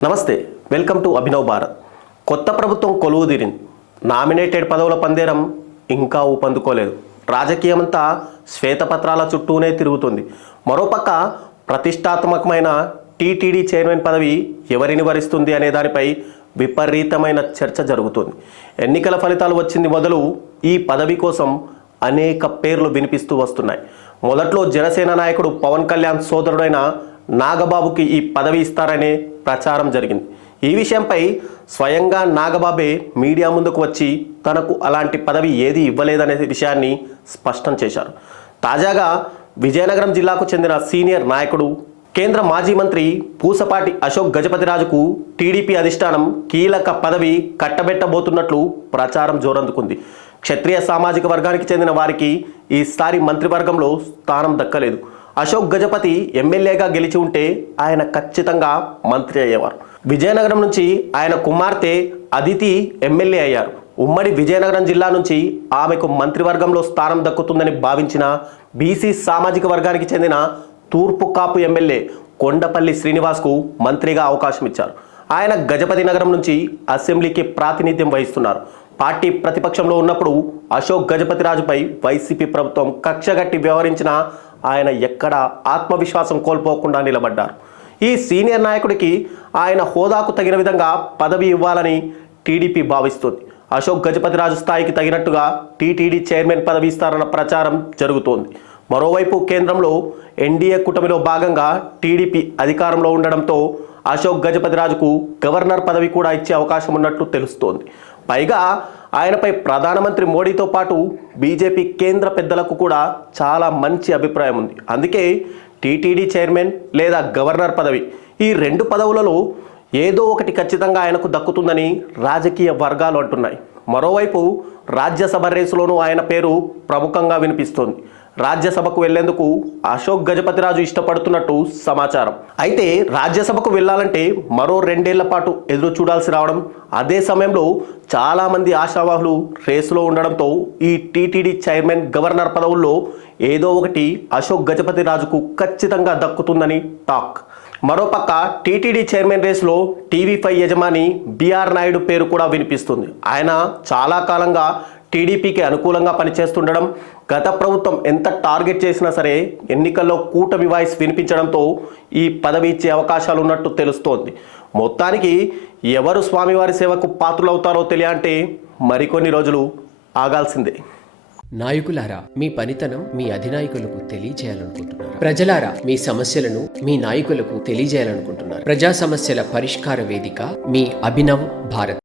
నమస్తే, welcome to Abhinav Bharat. కొత్త ప్రభుత్వం కొలువుదీరింది. నామినేటెడ్ పదవుల పందేరం ఇంకా ఊపందుకోలేదు. రాజకీయమంతా శ్వేతపత్రాల చుట్టూనే తిరుగుతుంది. మరోపక్క ప్రతిష్టాత్మకమైన టీటీడీ చైర్మన్ పదవి ఎవరిని వరిస్తుంది అనే దానిపై విపరీతమైన చర్చ జరుగుతుంది. ఎన్నికల ఫలితాలు వచ్చింది మొదలు ఈ పదవి కోసం అనేక పేర్లు వినిపిస్తూ వస్తున్నాయి. మొదట్లో జనసేన నాయకుడు పవన్ కళ్యాణ్ సోదరుడైన నాగబాబుకి ఈ పదవి ఇస్తారనే ప్రచారం జరిగింది. ఈ విషయంపై స్వయంగా నాగబాబే మీడియా ముందుకు వచ్చి తనకు అలాంటి పదవి ఏది ఇవ్వలేదనే విషయాన్ని స్పష్టం చేశారు. తాజాగా విజయనగరం జిల్లాకు చెందిన సీనియర్ నాయకుడు, కేంద్ర మాజీ మంత్రి పూసపాటి అశోక్ గజపతిరాజుకు టీడీపీ అధిష్టానం కీలక పదవి కట్టబెట్టబోతున్నట్లు ప్రచారం జోరందుకుంది. క్షత్రియ సామాజిక వర్గానికి చెందిన వారికి ఈసారి మంత్రివర్గంలో స్థానం దక్కలేదు. అశోక్ గజపతి ఎమ్మెల్యేగా గెలిచి ఉంటే ఆయన ఖచ్చితంగా మంత్రి అయ్యేవారు. విజయనగరం నుంచి ఆయన కుమార్తె అదితి ఎమ్మెల్యే అయ్యారు. ఉమ్మడి విజయనగరం జిల్లా నుంచి ఆమెకు మంత్రివర్గంలో స్థానం దక్కుతుందని భావించిన బీసీ సామాజిక వర్గానికి చెందిన తూర్పు కాపు ఎమ్మెల్యే కొండపల్లి శ్రీనివాస్కు మంత్రిగా అవకాశం ఇచ్చారు. ఆయన గజపతి నగరం నుంచి అసెంబ్లీకి ప్రాతినిధ్యం వహిస్తున్నారు. పార్టీ ప్రతిపక్షంలో ఉన్నప్పుడు అశోక్ గజపతిరాజుపై వైసీపీ ప్రభుత్వం కక్షగట్టి వ్యవహరించిన ఆయన ఎక్కడ ఆత్మవిశ్వాసం కోల్పోకుండా నిలబడ్డారు. ఈ సీనియర్ నాయకుడికి ఆయన హోదాకు తగిన విధంగా పదవి ఇవ్వాలని టీడీపీ భావిస్తుంది. అశోక్ గజపతిరాజు స్థాయికి తగినట్టుగా టీటీడీ చైర్మన్ పదవి ఇస్తారన్న ప్రచారం జరుగుతోంది. మరోవైపు కేంద్రంలో ఎన్డీఏ కూటమిలో భాగంగా టీడీపీ అధికారంలో ఉండడంతో అశోక్ గజపతిరాజుకు గవర్నర్ పదవి కూడా ఇచ్చే అవకాశం ఉన్నట్లు తెలుస్తోంది. పైగా ఆయనపై ప్రధానమంత్రి మోడీతో పాటు బీజేపీ కేంద్ర పెద్దలకు కూడా చాలా మంచి అభిప్రాయం ఉంది. అందుకే టీటీడీ చైర్మన్ లేదా గవర్నర్ పదవి, ఈ రెండు పదవులలో ఏదో ఒకటి ఖచ్చితంగా ఆయనకు దక్కుతుందని రాజకీయ వర్గాలు అంటున్నాయి. మరోవైపు రాజ్యసభ రేసులోనూ ఆయన పేరు ప్రముఖంగా వినిపిస్తోంది. రాజ్యసభకు వెళ్లేందుకు అశోక్ గజపతిరాజు ఇష్టపడుతున్నట్టు సమాచారం. అయితే రాజ్యసభకు వెళ్లాలంటే మరో 2 ఏళ్ల పాటు ఎదురు చూడాల్సి రావడం, అదే సమయంలో చాలామంది ఆశావాహులు రేసులో ఉండడంతో ఈ టీటీడీ చైర్మన్, గవర్నర్ పదవుల్లో ఏదో ఒకటి అశోక్ గజపతిరాజుకు ఖచ్చితంగా దక్కుతుందని టాక్. మరోపక్క టీటీడీ చైర్మన్ రేసులో టీవీ5 యజమాని బిఆర్ నాయుడు పేరు కూడా వినిపిస్తుంది. ఆయన చాలా కాలంగా టీడీపీకి అనుకూలంగా పనిచేస్తుండడం, గత ప్రభుత్వం ఎంత టార్గెట్ చేసినా సరే ఎన్నికల్లో కూటమి వాయిస్ వినిపించడంతో ఈ పదవి ఇచ్చే అవకాశాలు ఉన్నట్టు తెలుస్తోంది. మొత్తానికి ఎవరు స్వామివారి సేవకు పాత్రులవుతారో తెలియంటే మరికొన్ని రోజులు ఆగాల్సిందే. నాయకులారా, మీ పనితనం మీ అధినాయకులకు తెలియజేయాలనుకుంటున్నారు. ప్రజలారా, మీ సమస్యలను మీ నాయకులకు తెలియజేయాలనుకుంటున్నారు. ప్రజా సమస్యల పరిష్కార వేదిక మీ అభినవ్ భారత్.